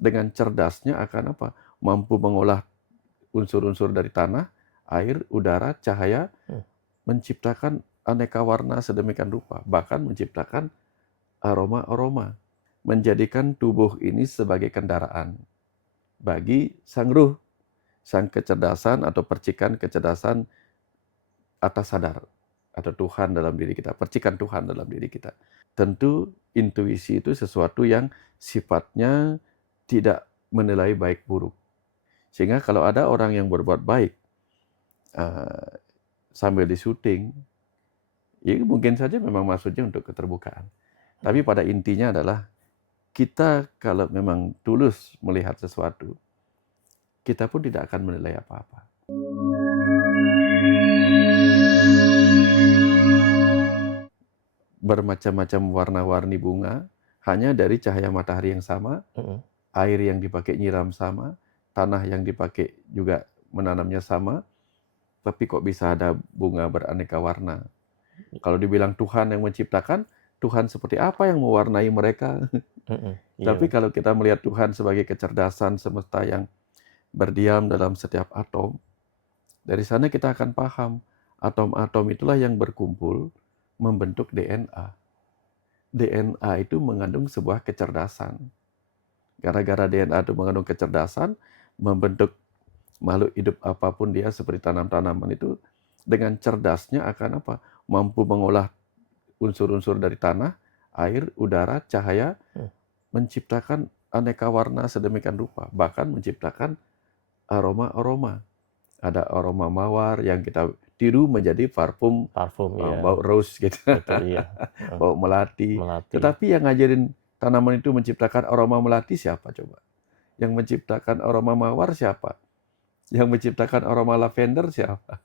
dengan cerdasnya akan apa? Mampu mengolah unsur-unsur dari tanah, air, udara, cahaya, Hmm. menciptakan aneka warna sedemikian rupa, bahkan menciptakan aroma-aroma, menjadikan tubuh ini sebagai kendaraan bagi sang ruh, sang kecerdasan atau percikan kecerdasan atas sadar atau Tuhan dalam diri kita, percikan Tuhan dalam diri kita. Tentu intuisi itu sesuatu yang sifatnya tidak menilai baik buruk. Sehingga kalau ada orang yang berbuat baik uh, sambil di syuting, ya mungkin saja memang maksudnya untuk keterbukaan. Tapi pada intinya adalah kita kalau memang tulus melihat sesuatu, kita pun tidak akan menilai apa-apa. Bermacam-macam warna-warni bunga, hanya dari cahaya matahari yang sama, air yang dipakai nyiram sama, tanah yang dipakai juga menanamnya sama, tapi kok bisa ada bunga beraneka warna? Kalau dibilang Tuhan yang menciptakan, Tuhan seperti apa yang mewarnai mereka? Iya, Tapi kalau kita melihat Tuhan sebagai kecerdasan semesta yang berdiam dalam setiap atom, dari sana kita akan paham, atom-atom itulah yang berkumpul membentuk DNA. DNA itu mengandung sebuah kecerdasan. Gara-gara DNA itu mengandung kecerdasan, membentuk makhluk hidup apapun dia seperti tanam-tanaman itu, dengan cerdasnya akan apa? Mampu mengolah unsur-unsur dari tanah, air, udara, cahaya, menciptakan aneka warna sedemikian rupa, bahkan menciptakan aroma-aroma. Ada aroma mawar yang kita tiru menjadi parfum ya. bau rose gitu, Betul, iya. bau melati. Melati. Tetapi yang ngajarin tanaman itu menciptakan aroma melati siapa coba? Yang menciptakan aroma mawar siapa? Yang menciptakan aroma lavender siapa?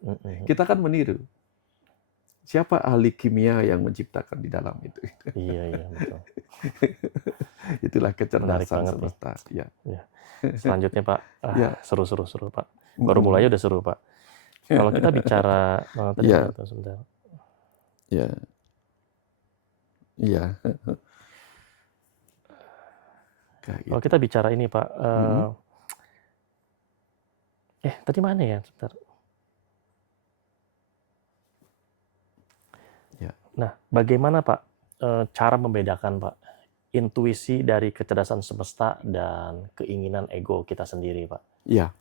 Kita kan meniru. Siapa ahli kimia yang menciptakan di dalam itu? Iya, betul. Itulah Menarik kecerdasan banget nih. semesta. Ya. Ya. Selanjutnya Pak, Ya. seru Pak. Baru mulai udah seru Pak. Kalau kita bicara, tadi Ya. sebentar. Ya. Iya. Kalau kita bicara ini Pak, tadi mana ya? Sebentar. Ya. Nah, bagaimana Pak cara membedakan Pak intuisi dari kecerdasan semesta dan keinginan ego kita sendiri Pak? Iya.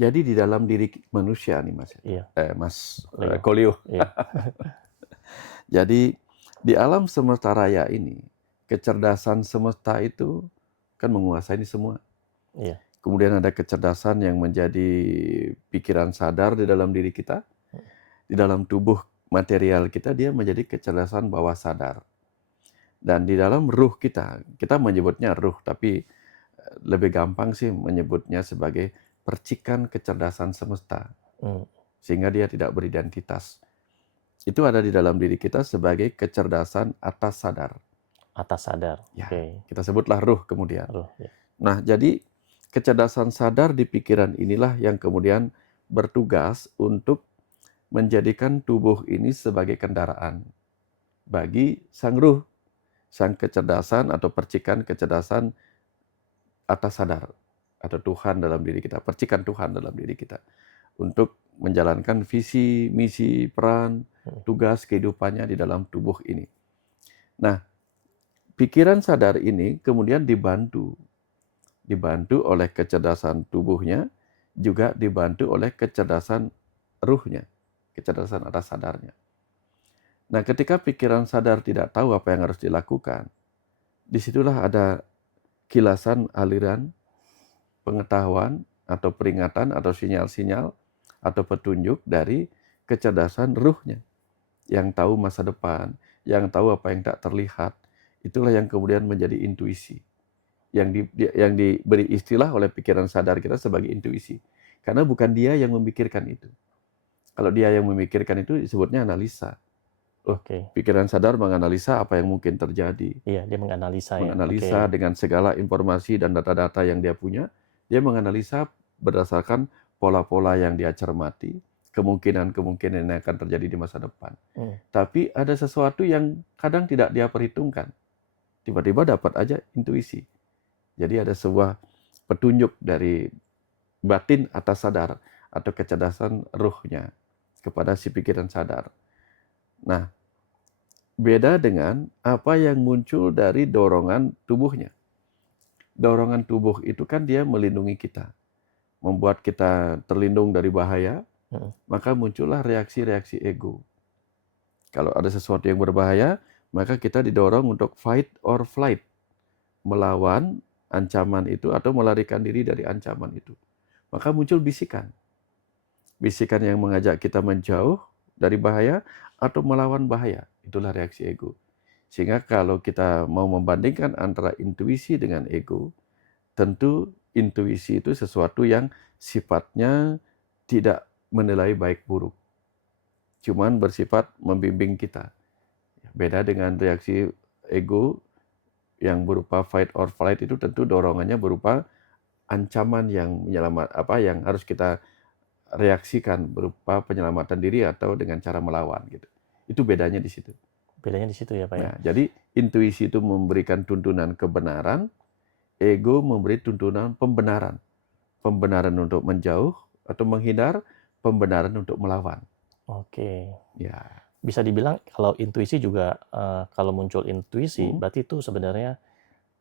Jadi di dalam diri manusia nih Mas. Iya. Mas Kolio. Iya. Jadi di alam semesta raya ini, kecerdasan semesta itu kan menguasai ini semua. Iya. Kemudian ada kecerdasan yang menjadi pikiran sadar di dalam diri kita. Di dalam tubuh material kita dia menjadi kecerdasan bawah sadar. Dan di dalam ruh kita menyebutnya ruh, tapi lebih gampang sih menyebutnya sebagai percikan kecerdasan semesta. Sehingga dia tidak beridentitas. Itu ada di dalam diri kita sebagai kecerdasan atas sadar. Atas sadar. Ya, kita sebutlah ruh kemudian. Ruh, ya. Nah, jadi kecerdasan sadar di pikiran inilah yang kemudian bertugas untuk menjadikan tubuh ini sebagai kendaraan bagi sang ruh, sang kecerdasan atau percikan kecerdasan atas sadar atau Tuhan dalam diri kita, percikan Tuhan dalam diri kita untuk menjalankan visi, misi, peran, tugas kehidupannya di dalam tubuh ini. Nah, pikiran sadar ini kemudian dibantu oleh kecerdasan tubuhnya, juga dibantu oleh kecerdasan ruhnya, kecerdasan atas sadarnya. Nah, ketika pikiran sadar tidak tahu apa yang harus dilakukan, disitulah ada kilasan aliran pengetahuan atau peringatan atau sinyal-sinyal atau petunjuk dari kecerdasan ruhnya yang tahu masa depan, yang tahu apa yang tak terlihat. Itulah yang kemudian menjadi intuisi. Yang diberi istilah oleh pikiran sadar kita sebagai intuisi. Karena bukan dia yang memikirkan itu. Kalau dia yang memikirkan itu disebutnya analisa. Pikiran sadar menganalisa apa yang mungkin terjadi. Iya, dia menganalisa ya. Menganalisa dengan segala informasi dan data-data yang dia punya. Dia menganalisa berdasarkan pola-pola yang dia cermati, kemungkinan-kemungkinan yang akan terjadi di masa depan. Tapi ada sesuatu yang kadang tidak dia perhitungkan. Tiba-tiba dapat aja intuisi. Jadi ada sebuah petunjuk dari batin atas sadar atau kecerdasan ruhnya kepada si pikiran sadar. Nah, beda dengan apa yang muncul dari dorongan tubuhnya. Dorongan tubuh itu kan dia melindungi kita, membuat kita terlindung dari bahaya, Mhm. maka muncullah reaksi-reaksi ego. Kalau ada sesuatu yang berbahaya, maka kita didorong untuk fight or flight, melawan ancaman itu atau melarikan diri dari ancaman itu. Maka muncul bisikan. Bisikan yang mengajak kita menjauh dari bahaya atau melawan bahaya. Itulah reaksi ego. Sehingga kalau kita mau membandingkan antara intuisi dengan ego, tentu intuisi itu sesuatu yang sifatnya tidak menilai baik buruk, cuman bersifat membimbing kita. Beda dengan reaksi ego yang berupa fight or flight, itu tentu dorongannya berupa ancaman yang yang harus kita reaksikan berupa penyelamatan diri atau dengan cara melawan gitu. Itu bedanya di situ. Bedanya di situ ya, Pak, ya? Nah, jadi intuisi itu memberikan tuntunan kebenaran, ego memberi tuntunan pembenaran. Pembenaran untuk menjauh atau menghindar, pembenaran untuk melawan. Oke. Ya. Bisa dibilang kalau intuisi juga, kalau muncul intuisi, Hmm. berarti itu sebenarnya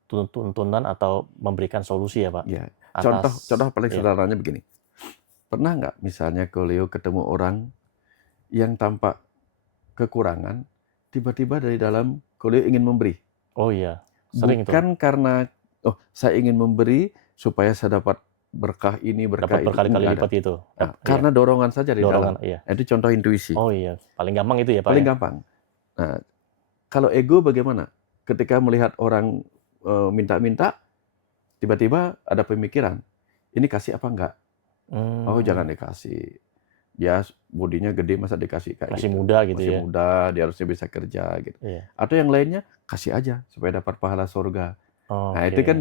tuntunan atau memberikan solusi ya, Pak? Ya. Atas Contoh paling ya. sederhananya begini. Pernah nggak misalnya Leo ketemu orang yang tampak kekurangan, tiba-tiba dari dalam Leo ingin memberi. Oh iya, sering itu, Pak. Bukan karena, oh saya ingin memberi supaya saya dapat berkah ini, berkah Dapat itu, berkali-kali enggak ada. lipat itu. Nah, Iya, karena dorongan saja di dalam. dorongan, iya. Nah, itu contoh intuisi. Oh iya, paling gampang itu ya, Pak, Paling ya? gampang. Nah, kalau ego bagaimana? Ketika melihat orang minta-minta, tiba-tiba ada pemikiran, ini kasih apa enggak? Oh jangan dikasih. Dia bodinya gede masa dikasih kayak Masih gitu. muda gitu Masih ya? muda, dia harusnya bisa kerja gitu. Iya. Atau yang lainnya, kasih aja supaya dapat pahala surga. Nah itu Oke. kan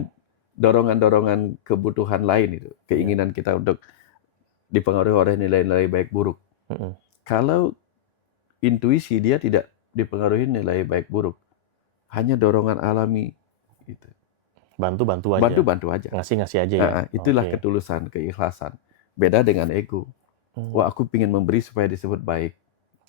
dorongan-dorongan kebutuhan lain itu. Iya. Keinginan kita untuk dipengaruhi oleh nilai-nilai baik buruk. Mhm. Kalau intuisi dia tidak dipengaruhi nilai baik buruk. Hanya dorongan alami gitu. Bantu-bantu aja? Bantu-bantu aja. Ngasih-ngasih aja ya? Itulah Oke. ketulusan, keikhlasan. Beda dengan ego. Wah, aku ingin memberi supaya disebut baik.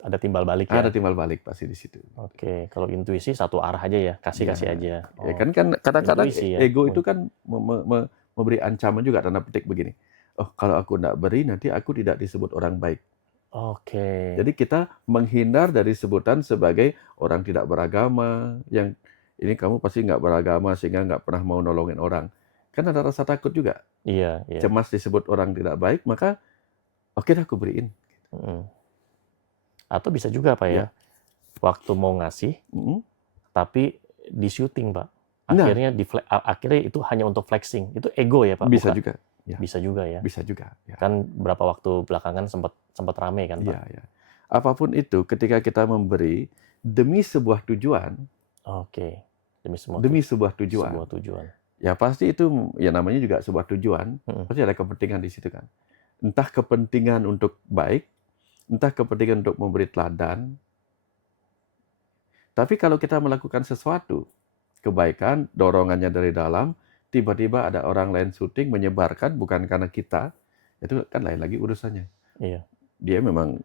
Ada timbal balik ya? Ada timbal balik pasti di situ. Oke, kalau intuisi satu arah aja ya, kasih-kasih Ya, aja. ya kan kadang-kadang Intuisi ya? ego itu kan memberi ancaman juga, tanda petik begini. Oh, kalau aku tidak beri, nanti aku tidak disebut orang baik. Oke. Jadi kita menghindar dari sebutan sebagai orang tidak beragama, yang ini kamu pasti nggak beragama sehingga nggak pernah mau nolongin orang. Kan ada rasa takut juga. Iya, iya. Cemas disebut orang tidak baik, maka oke dah aku beriin. Atau bisa juga Pak ya, Ya. waktu mau ngasih, tapi di syuting Pak. Nah. Akhirnya itu hanya untuk flexing. Itu ego ya Pak? Bisa Bukan? juga. Ya. Bisa juga ya. Bisa juga. Ya. Kan beberapa waktu belakangan sempat rame kan Pak? Iya, ya. Apapun itu, ketika kita memberi demi sebuah tujuan. Oke. Demi sebuah tujuan. Sebuah tujuan. Ya pasti itu, ya namanya juga sebuah tujuan. Pasti ada kepentingan di situ kan. Entah kepentingan untuk baik, entah kepentingan untuk memberi teladan. Tapi kalau kita melakukan sesuatu, kebaikan, dorongannya dari dalam, tiba-tiba ada orang lain syuting, menyebarkan, bukan karena kita, itu kan lain lagi urusannya. Iya. Dia memang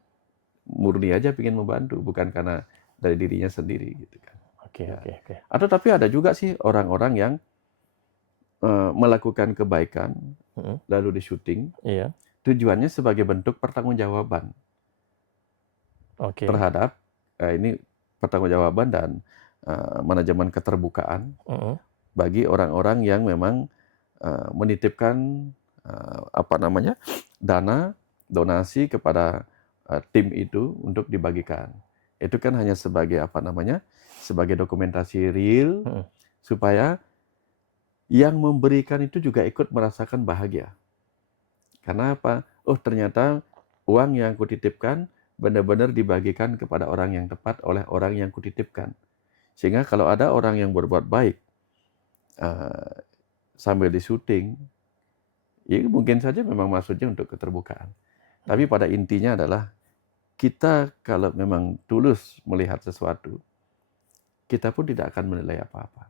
murni aja ingin membantu, bukan karena dari dirinya sendiri gitu kan. Oke. Atau tapi ada juga sih orang-orang yang melakukan kebaikan, lalu di syuting, Iya. tujuannya sebagai bentuk pertanggungjawaban terhadap ini pertanggungjawaban dan manajemen keterbukaan bagi orang-orang yang memang menitipkan dana donasi kepada tim itu untuk dibagikan. Itu kan hanya sebagai sebagai dokumentasi real supaya yang memberikan itu juga ikut merasakan bahagia. Karena apa? Oh, ternyata uang yang kutitipkan benar-benar dibagikan kepada orang yang tepat oleh orang yang kutitipkan. Sehingga kalau ada orang yang berbuat baik sambil di syuting, ya mungkin saja memang maksudnya untuk keterbukaan. Tapi pada intinya adalah kita kalau memang tulus melihat sesuatu, kita pun tidak akan menilai apa-apa.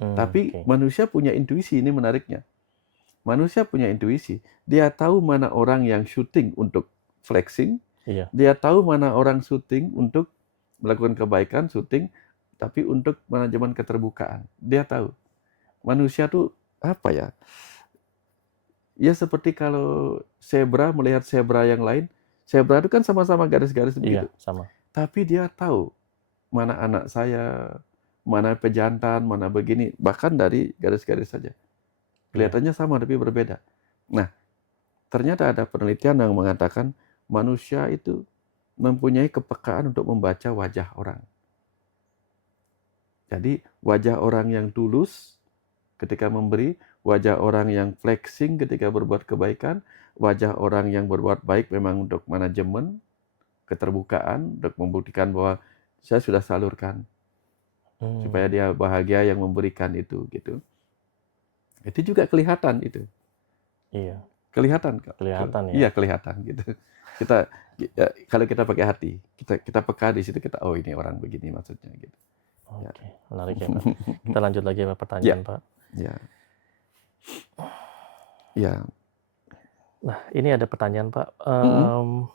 Tapi Oke. manusia punya intuisi, ini menariknya. Manusia punya intuisi. Dia tahu mana orang yang syuting untuk flexing, Iya. dia tahu mana orang syuting untuk melakukan kebaikan, syuting, tapi untuk manajemen keterbukaan. Dia tahu. Manusia tuh apa ya? Ya seperti kalau zebra melihat zebra yang lain, zebra itu kan sama-sama garis-garis begitu. Iya, sama. Tapi dia tahu mana anak saya, mana pejantan, mana begini, bahkan dari garis-garis saja. Iya. Kelihatannya sama tapi berbeda. Nah, ternyata ada penelitian yang mengatakan manusia itu mempunyai kepekaan untuk membaca wajah orang. Jadi wajah orang yang tulus ketika memberi, wajah orang yang flexing ketika berbuat kebaikan, wajah orang yang berbuat baik memang untuk manajemen, keterbukaan, untuk membuktikan bahwa saya sudah salurkan supaya Hmm. dia bahagia yang memberikan itu gitu. Itu juga kelihatan itu. Iya. Kelihatan kok. Kelihatan ya. Iya kelihatan gitu. Kita kalau kita pakai hati, kita peka di situ, kita oh ini orang begini maksudnya gitu. Ya. Oke, menarik ya, Pak. Kita lanjut lagi Pak, Ya, pertanyaan, Pak. ya, ya. Nah, ini ada pertanyaan, Pak. Mm-mm.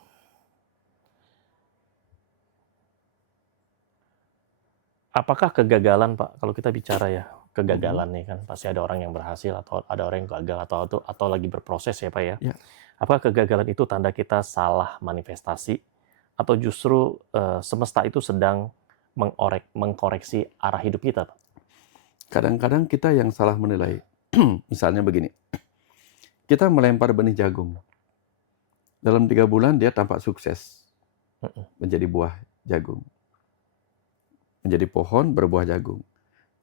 Apakah kegagalan, Pak, kalau kita bicara ya, Mm-mm. kegagalan nih kan pasti ada orang yang berhasil atau ada orang yang gagal atau lagi berproses ya, Pak ya. Ya. Apakah kegagalan itu tanda kita salah manifestasi atau justru semesta itu sedang mengkoreksi arah hidup kita, Pak? Kadang-kadang kita yang salah menilai. Misalnya begini, kita melempar benih jagung. Dalam 3 bulan dia tampak sukses Mm-mm. menjadi buah jagung. Menjadi pohon berbuah jagung.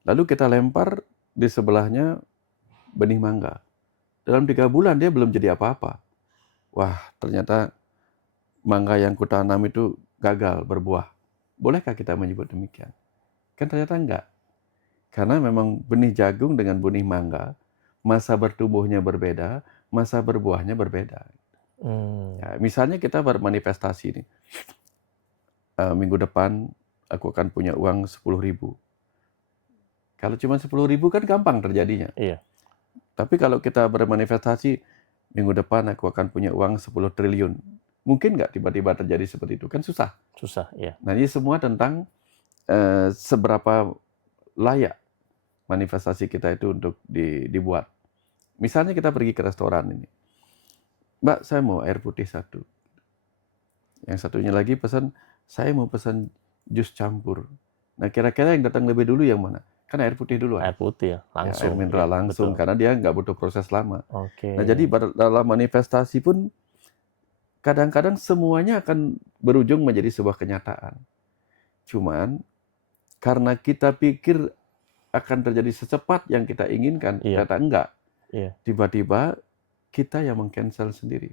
Lalu kita lempar di sebelahnya benih mangga. Dalam 3 bulan dia belum jadi apa-apa. Wah, ternyata mangga yang kutanam itu gagal berbuah. Bolehkah kita menyebut demikian? Kan ternyata enggak. Karena memang benih jagung dengan benih mangga, masa bertumbuhnya berbeda, masa berbuahnya berbeda. Ya, misalnya kita bermanifestasi nih, minggu depan aku akan punya uang 10.000. Kalau cuma 10.000 kan gampang terjadinya. Iya. Tapi kalau kita bermanifestasi, minggu depan aku akan punya uang 10 triliun. Mungkin nggak tiba-tiba terjadi seperti itu? Kan susah. Susah, iya. Nah ini semua tentang seberapa layak manifestasi kita itu untuk dibuat. Misalnya kita pergi ke restoran ini. Mbak, saya mau air putih 1. Yang satunya lagi pesan, saya mau pesan jus campur. Nah kira-kira yang datang lebih dulu yang mana? Kan air putih duluan. Air putih ya, Ya, air langsung. mineral Ya, langsung, betul. karena dia nggak butuh proses lama. Oke. Nah jadi dalam manifestasi pun kadang-kadang semuanya akan berujung menjadi sebuah kenyataan. Cuman karena kita pikir akan terjadi secepat yang kita inginkan, Iya. ternyata enggak. Iya. Tiba-tiba kita yang meng-cancel sendiri.